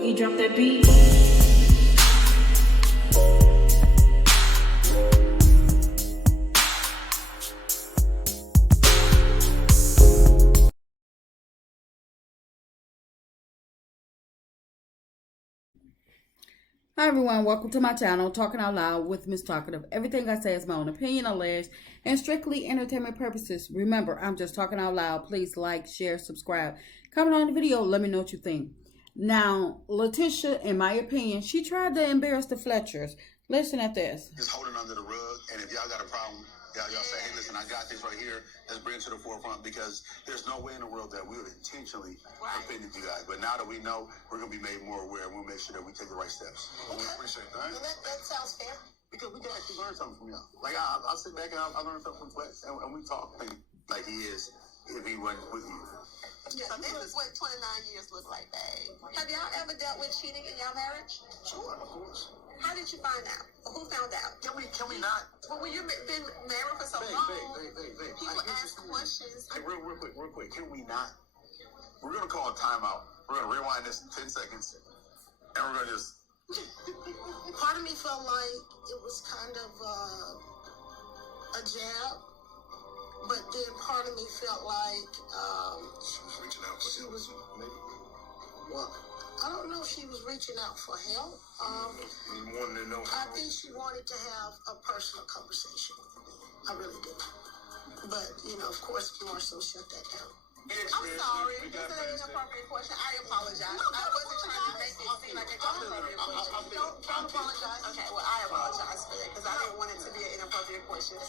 Boogie, drop that beat. Hi everyone, welcome to my channel, Talking Out Loud with Miss Talkative. Everything I say is my own opinion, alleged, and strictly entertainment purposes. Remember, I'm just talking out loud. Please like, share, subscribe. Comment on the video, let me know what you think. Now, Latisha, in my opinion, she tried to embarrass the Fletchers. Listen at this. Just holding under the rug, and if y'all got a problem, y'all say, hey, listen, I got this right here. Let's bring it to the forefront, because there's no way in the world that we would intentionally offended you guys. But now that we know, we're going to be made more aware, and we'll make sure that we take the right steps. We appreciate that. Well, that sounds fair. Because we can actually learn something from y'all. Like, I'll sit back and I'll learn something from Fletch, and we talk like he is if he wasn't with you. Yeah, this is what 29 years look like, babe. Have y'all ever dealt with cheating in your marriage? Sure, of course. How did you find out? Or who found out? Can we not? Well, when you've been married for so long, people ask questions. Hey, real quick. Can we not? We're going to call a timeout. We're going to rewind this in 10 seconds. And we're going to just... Part of me felt like it was kind of a jab. But then part of me felt like she was reaching out for help. Maybe. Well, I don't know if she was reaching out for help. We wanted to know. I think she wanted to have a personal conversation with me. I really did. But, of course, MARSAU shut that down. I'm sorry. This is an inappropriate question. I apologize. I wasn't trying to make it seem like an inappropriate question. Don't apologize. Okay, well, I apologize for that because I didn't want it to be an inappropriate question.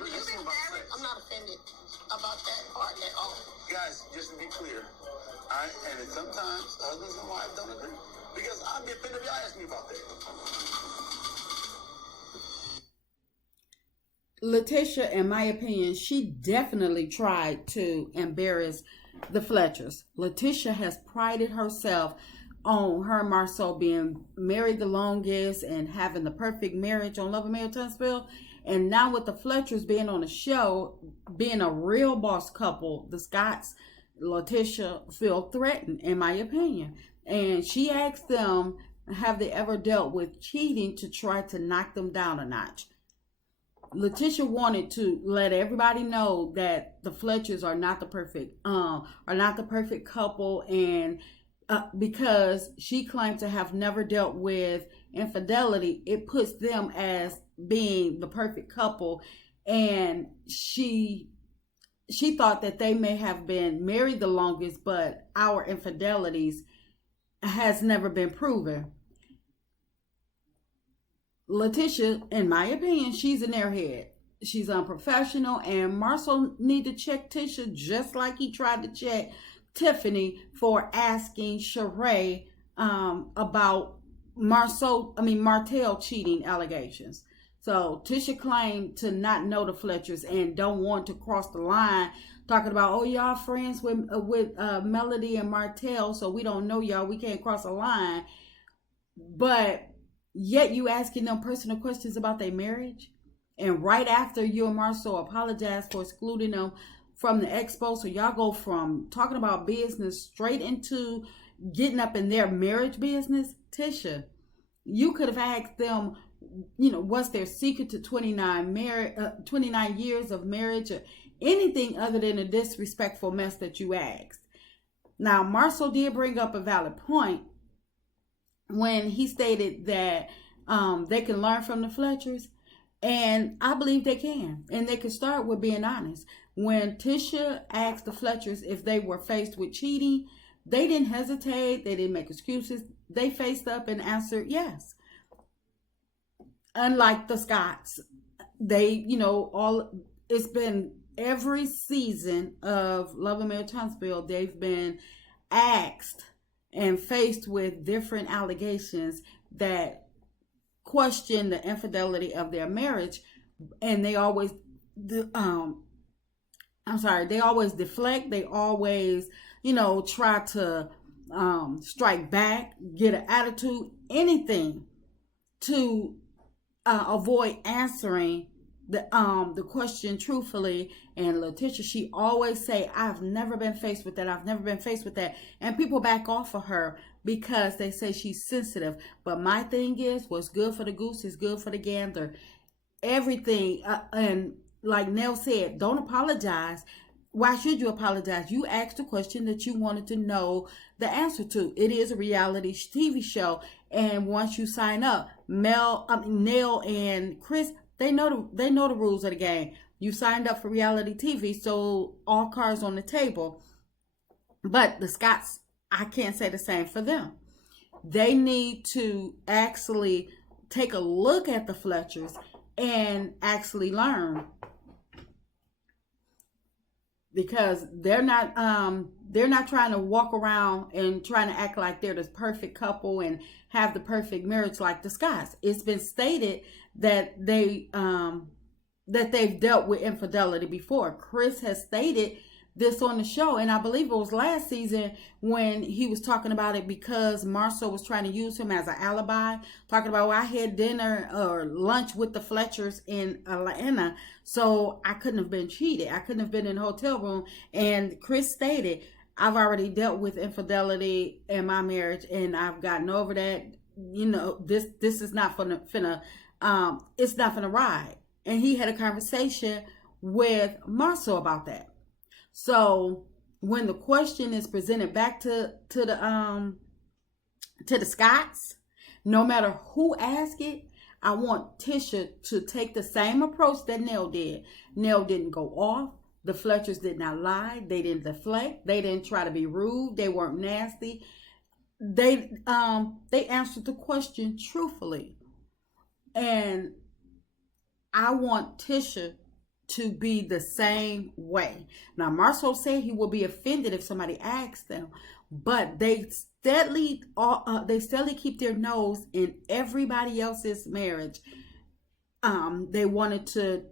When you've been married, I'm not offended about that part at all. Guys, just to be clear, and sometimes husbands and wives don't agree. Because I'd be offended if y'all ask me about that. Latisha, in my opinion, she definitely tried to embarrass the Fletchers. Latisha has prided herself on her and MARSAU being married the longest and having the perfect marriage on Love and Marriage Huntsville. And now with the Fletchers being on the show, being a real boss couple, the Scotts, Latisha feel threatened, in my opinion. And she asked them, have they ever dealt with cheating, to try to knock them down a notch. Latisha wanted to let everybody know that the Fletchers are not the perfect couple, and because she claimed to have never dealt with infidelity, it puts them as being the perfect couple, and she thought that they may have been married the longest, but our infidelities has never been proven. Latisha, in my opinion, she's an airhead. She's unprofessional, and MARSAU need to check Tisha just like he tried to check Tiffany for asking Sheree about Martell cheating allegations. So Tisha claimed to not know the Fletchers and don't want to cross the line, talking about, oh, y'all friends with Melody and Martell, so we don't know y'all, we can't cross a line. But yet you asking them personal questions about their marriage, and right after you and MARSAU apologized for excluding them from the expo, so y'all go from talking about business straight into getting up in their marriage business. Tisha, you could have asked them, what's their secret to 29 years of marriage, or anything other than a disrespectful mess that you asked. Now, MARSAU did bring up a valid point when he stated that they can learn from the Fletchers, and I believe they can, and they can start with being honest. When Tisha asked the Fletchers if they were faced with cheating, they didn't hesitate, they didn't make excuses, they faced up and answered yes. Unlike the Scotts, they, it's been every season of Love and Marriage Huntsville, they've been asked and faced with different allegations that question the infidelity of their marriage, and they always they always deflect, they always try to strike back, get an attitude, anything to avoid answering the question truthfully, and Latisha, she always say, I've never been faced with that, I've never been faced with that, and people back off of her because they say she's sensitive. But my thing is, what's good for the goose is good for the gander. Everything, and like Nell said, don't apologize. Why should you apologize? You asked a question that you wanted to know the answer to. It is a reality TV show, and once you sign up, Nell and Chris, they know the rules of the game. You signed up for reality TV, so all cards on the table. But the Scots, I can't say the same for them. They need to actually take a look at the Fletchers and actually learn, because they're not trying to walk around and trying to act like they're the perfect couple and have the perfect marriage like the Scots. It's been stated that they've dealt with infidelity before. Chris has stated this on the show, and I believe it was last season when he was talking about it, because MARSAU was trying to use him as an alibi, talking about, well, I had dinner or lunch with the Fletchers in Atlanta, so I couldn't have been cheated, I couldn't have been in a hotel room. And Chris stated, I've already dealt with infidelity in my marriage and I've gotten over that. This is not it's not finna ride. And he had a conversation with MARSAU about that. So when the question is presented back to the Scots, no matter who asks it, I want Tisha to take the same approach that Nell did. Nell didn't go off. The Fletchers did not lie. They didn't deflect. They didn't try to be rude. They weren't nasty. They answered the question truthfully. And I want Tisha to be the same way. Now, MARSAU said he will be offended if somebody asks them, but they steadily keep their nose in everybody else's marriage. They wanted to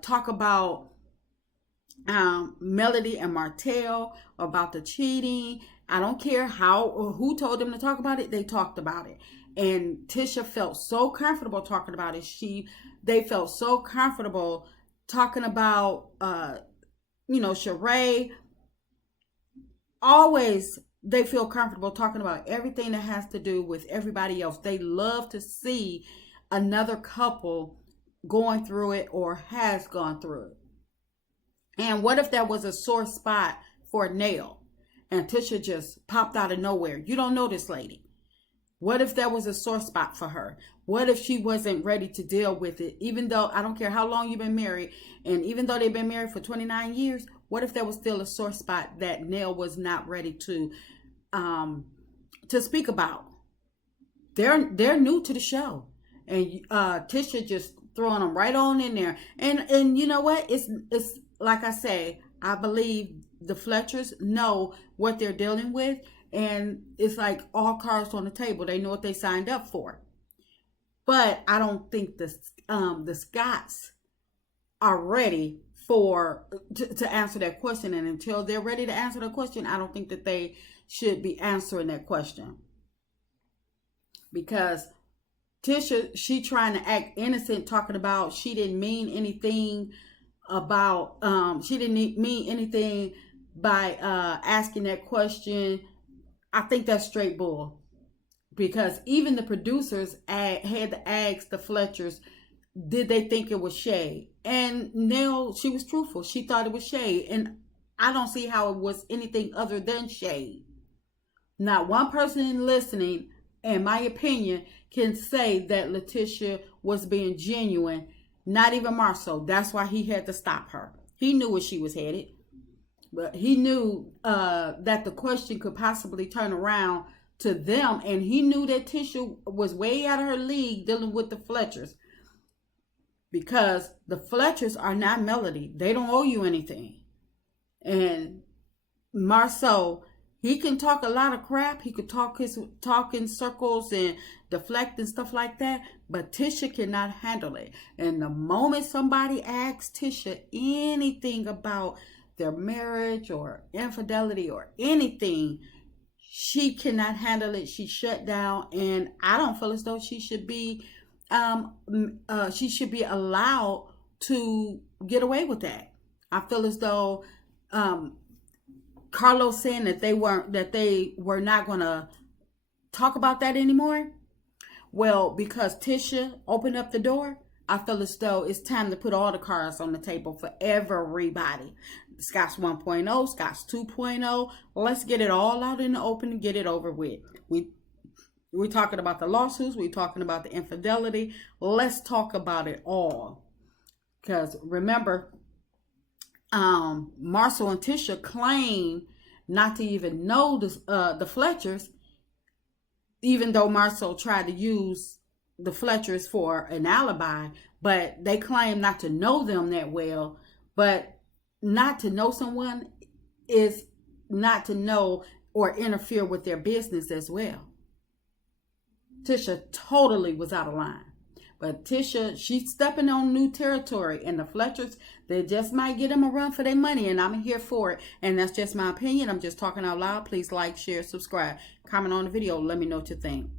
talk about Melody and Martell, about the cheating. I don't care how or who told them to talk about it. They talked about it, and Tisha felt so comfortable talking about it. They felt so comfortable talking about, Sheree. Always, they feel comfortable talking about everything that has to do with everybody else. They love to see another couple going through it or has gone through it. And what if that was a sore spot for Nell and Tisha just popped out of nowhere? You don't know this lady. What if that was a sore spot for her? What if she wasn't ready to deal with it? Even though, I don't care how long you've been married, and even though they've been married for 29 years, what if there was still a sore spot that Nell was not ready to speak about? They're new to the show, and Tisha just throwing them right on in there. And you know what? It's like I say, I believe the Fletchers know what they're dealing with, and it's like all cards on the table. They know what they signed up for. But I don't think the Scots are ready to answer that question. And until they're ready to answer the question, I don't think that they should be answering that question. Because Tisha, she trying to act innocent, talking about she didn't mean anything by asking that question. I think that's straight bull. Because even the producers had to ask the Fletchers, did they think it was shade? And Nell, she was truthful. She thought it was shade. And I don't see how it was anything other than shade. Not one person listening, in my opinion, can say that Latisha was being genuine. Not even MARSAU. That's why he had to stop her. He knew where she was headed. But he knew that the question could possibly turn around to them, and he knew that Tisha was way out of her league dealing with the Fletchers, because the Fletchers are not Melody. They don't owe you anything. And MARSAU, he can talk a lot of crap. He could talk in circles and deflect and stuff like that, but Tisha cannot handle it. And the moment somebody asks Tisha anything about their marriage or infidelity or anything, she cannot handle it. She shut down, and I don't feel as though she should be allowed to get away with that. I feel as though Carlos saying that they were not going to talk about that anymore. Well, because Tisha opened up the door, I feel as though it's time to put all the cards on the table for everybody. Scott's 1.0, Scott's 2.0. Let's get it all out in the open and get it over with. We're talking about the lawsuits. We're talking about the infidelity. Let's talk about it all. Because remember, MARSAU and Tisha claim not to even know the Fletchers, even though MARSAU tried to use the Fletchers for an alibi, but they claim not to know them that well. But not to know someone is not to know or interfere with their business as well. Tisha totally was out of line. But Tisha, she's stepping on new territory. And the Fletchers, they just might get them a run for their money. And I'm here for it. And that's just my opinion. I'm just talking out loud. Please like, share, subscribe. Comment on the video. Let me know what you think.